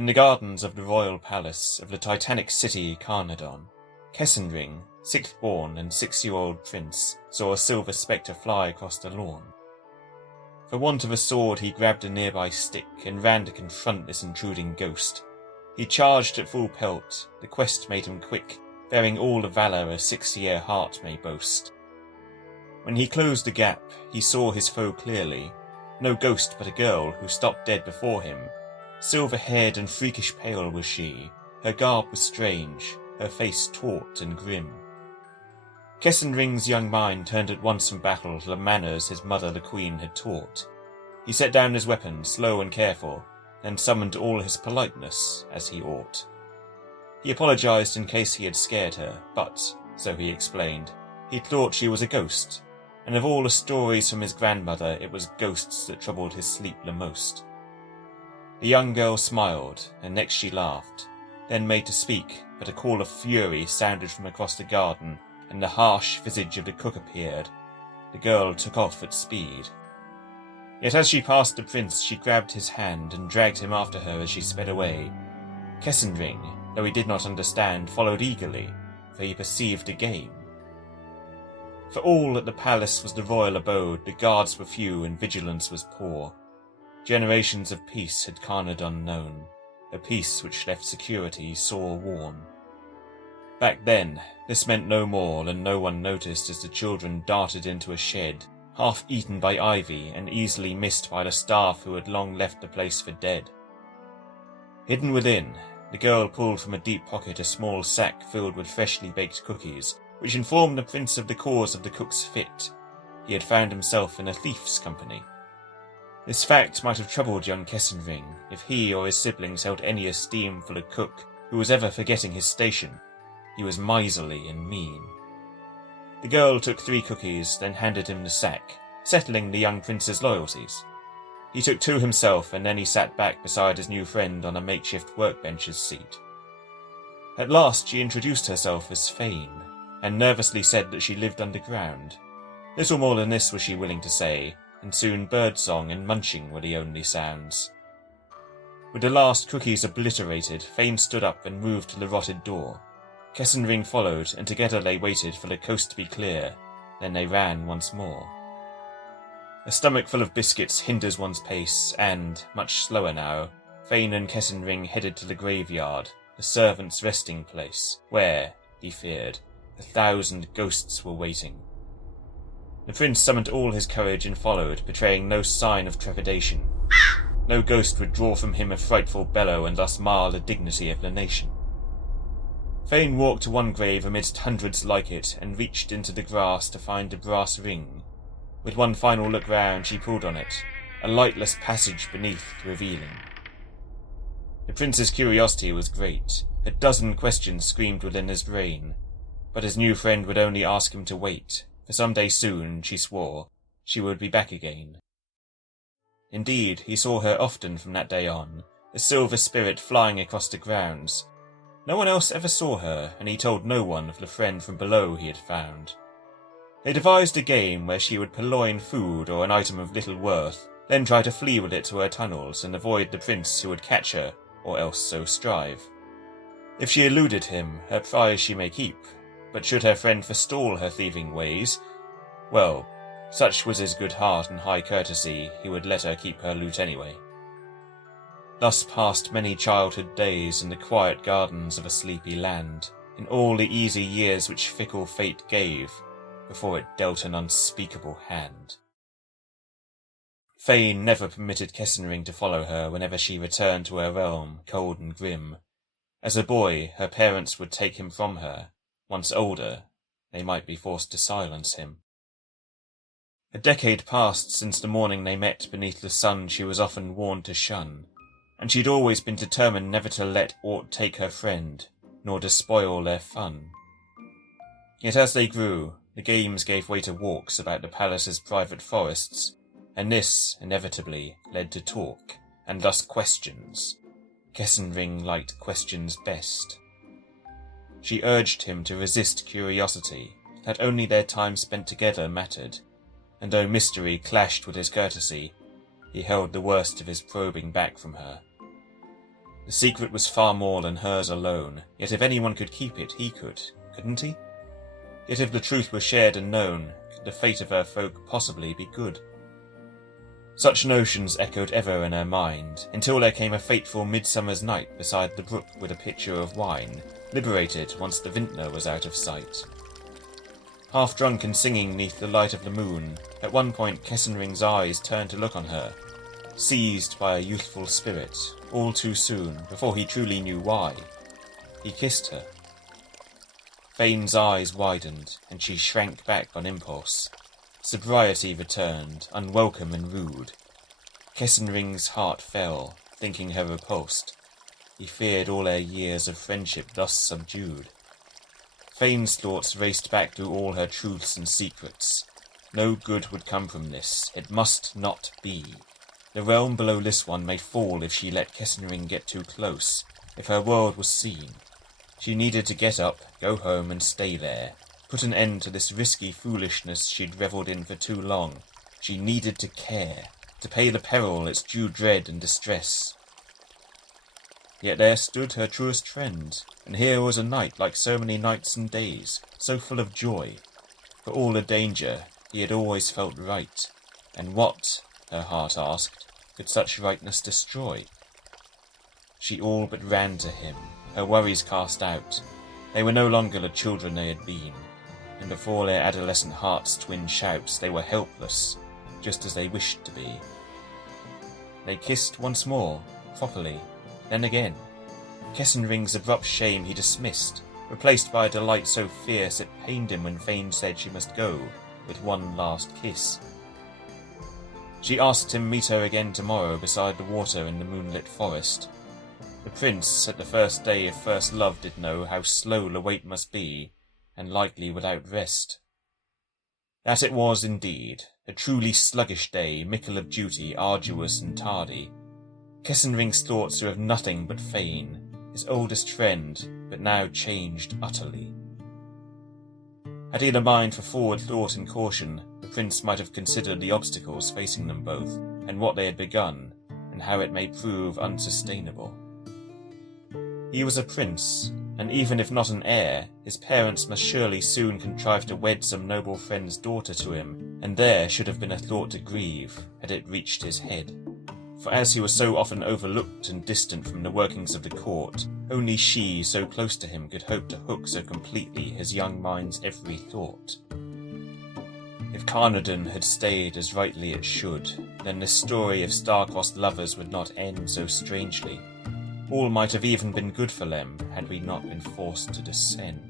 In the gardens of the royal palace of the titanic city Carnarvon, Kessenhring, sixth-born and 6-year-old prince, saw a silver spectre fly across the lawn. For want of a sword, he grabbed a nearby stick and ran to confront this intruding ghost. He charged at full pelt. The quest made him quick, bearing all the valour a 6-year heart may boast. When he closed the gap, he saw his foe clearly. No ghost but a girl who stopped dead before him. Silver-haired and freakish pale was she. Her garb was strange, her face taut and grim. Kessenhring's young mind turned at once from battle to the manners his mother the queen had taught. He set down his weapon, slow and careful, then summoned all his politeness, as he ought. He apologized in case he had scared her, but, so he explained, he thought she was a ghost, and of all the stories from his grandmother it was ghosts that troubled his sleep the most. The young girl smiled, and next she laughed, then made to speak, but a call of fury sounded from across the garden, and the harsh visage of the cook appeared. The girl took off at speed. Yet as she passed the prince, she grabbed his hand and dragged him after her as she sped away. Kessenhring, though he did not understand, followed eagerly, for he perceived a game. For all that the palace was the royal abode, the guards were few and vigilance was poor. Generations of peace had Carnarvon known, a peace which left security sore worn. Back then, this meant no more than no one noticed as the children darted into a shed, half eaten by ivy and easily missed by the staff who had long left the place for dead. Hidden within, the girl pulled from a deep pocket a small sack filled with freshly baked cookies, which informed the prince of the cause of the cook's fit. He had found himself in a thief's company. This fact might have troubled young Kessenhring if he or his siblings held any esteem for the cook, who was ever forgetting his station. He was miserly and mean. The girl took 3 cookies, then handed him the sack, settling the young prince's loyalties. He took 2 himself, and then he sat back beside his new friend on a makeshift workbench's seat. At last she introduced herself as Faen, and nervously said that she lived underground. Little more than this was she willing to say, and soon birdsong and munching were the only sounds. With the last cookies obliterated, Faen stood up and moved to the rotted door. Kessenhring followed, and together they waited for the coast to be clear. Then they ran once more. A stomach full of biscuits hinders one's pace, and, much slower now, Faen and Kessenhring headed to the graveyard, the servants' resting place, where, he feared, 1,000 ghosts were waiting. The prince summoned all his courage and followed, betraying no sign of trepidation. No ghost would draw from him a frightful bellow and thus mar the dignity of the nation. Faen walked to one grave amidst hundreds like it, and reached into the grass to find a brass ring. With one final look round, she pulled on it, a lightless passage beneath revealing. The prince's curiosity was great. A dozen questions screamed within his brain, but his new friend would only ask him to wait, for some day soon, she swore, she would be back again. Indeed, he saw her often from that day on, a silver spirit flying across the grounds. No one else ever saw her, and he told no one of the friend from below he had found. They devised a game where she would purloin food or an item of little worth, then try to flee with it to her tunnels and avoid the prince who would catch her, or else so strive. If she eluded him, her prize she may keep, but should her friend forestall her thieving ways, well, such was his good heart and high courtesy, he would let her keep her loot anyway. Thus passed many childhood days in the quiet gardens of a sleepy land, in all the easy years which fickle fate gave, before it dealt an unspeakable hand. Faen never permitted Kessenhring to follow her whenever she returned to her realm, cold and grim. As a boy, her parents would take him from her. Once older, they might be forced to silence him. A decade passed since the morning they met beneath the sun she was often warned to shun, and she'd always been determined never to let aught take her friend, nor to spoil their fun. Yet as they grew, the games gave way to walks about the palace's private forests, and this, inevitably, led to talk, and thus questions. Kessenhring liked questions best. She urged him to resist curiosity, that only their time spent together mattered, and though mystery clashed with his courtesy, he held the worst of his probing back from her. The secret was far more than hers alone, yet if anyone could keep it, he could, couldn't he? Yet if the truth were shared and known, could the fate of her folk possibly be good? Such notions echoed ever in her mind, until there came a fateful midsummer's night beside the brook with a pitcher of wine, liberated once the vintner was out of sight. Half drunk and singing neath the light of the moon, at one point Kessenhring's eyes turned to look on her, seized by a youthful spirit, all too soon, before he truly knew why. He kissed her. Faen's eyes widened, and she shrank back on impulse. Sobriety returned, unwelcome and rude. Kessenhring's heart fell, thinking her repulsed. He feared all their years of friendship thus subdued. Faen's thoughts raced back through all her truths and secrets. No good would come from this. It must not be. The realm below this one may fall if she let Kessenhring get too close, if her world was seen. She needed to get up, go home and stay there, put an end to this risky foolishness she'd revelled in for too long. She needed to care, to pay the peril its due dread and distress. Yet there stood her truest friend, and here was a night like so many nights and days, so full of joy. For all the danger, he had always felt right, and what, her heart asked, could such rightness destroy? She all but ran to him, her worries cast out. They were no longer the children they had been, and before their adolescent hearts' twin shouts they were helpless, just as they wished to be. They kissed once more, properly, then again. Kessenhring's abrupt shame he dismissed, replaced by a delight so fierce it pained him when Faen said she must go, with one last kiss. She asked him meet her again tomorrow beside the water in the moonlit forest. The prince, at the first day of first love, did know how slow the wait must be, and likely without rest. That it was indeed, a truly sluggish day, mickle of duty, arduous and tardy. Kessenhring's thoughts were of nothing but Faen, his oldest friend, but now changed utterly. Had he the mind for forward thought and caution, the prince might have considered the obstacles facing them both, and what they had begun, and how it may prove unsustainable. He was a prince, and even if not an heir, his parents must surely soon contrive to wed some noble friend's daughter to him, and there should have been a thought to grieve, had it reached his head. For as he was so often overlooked and distant from the workings of the court, only she, so close to him, could hope to hook so completely his young mind's every thought. If Carnarvon had stayed as rightly it should, then this story of star-crossed lovers would not end so strangely. All might have even been good for them, had we not been forced to descend.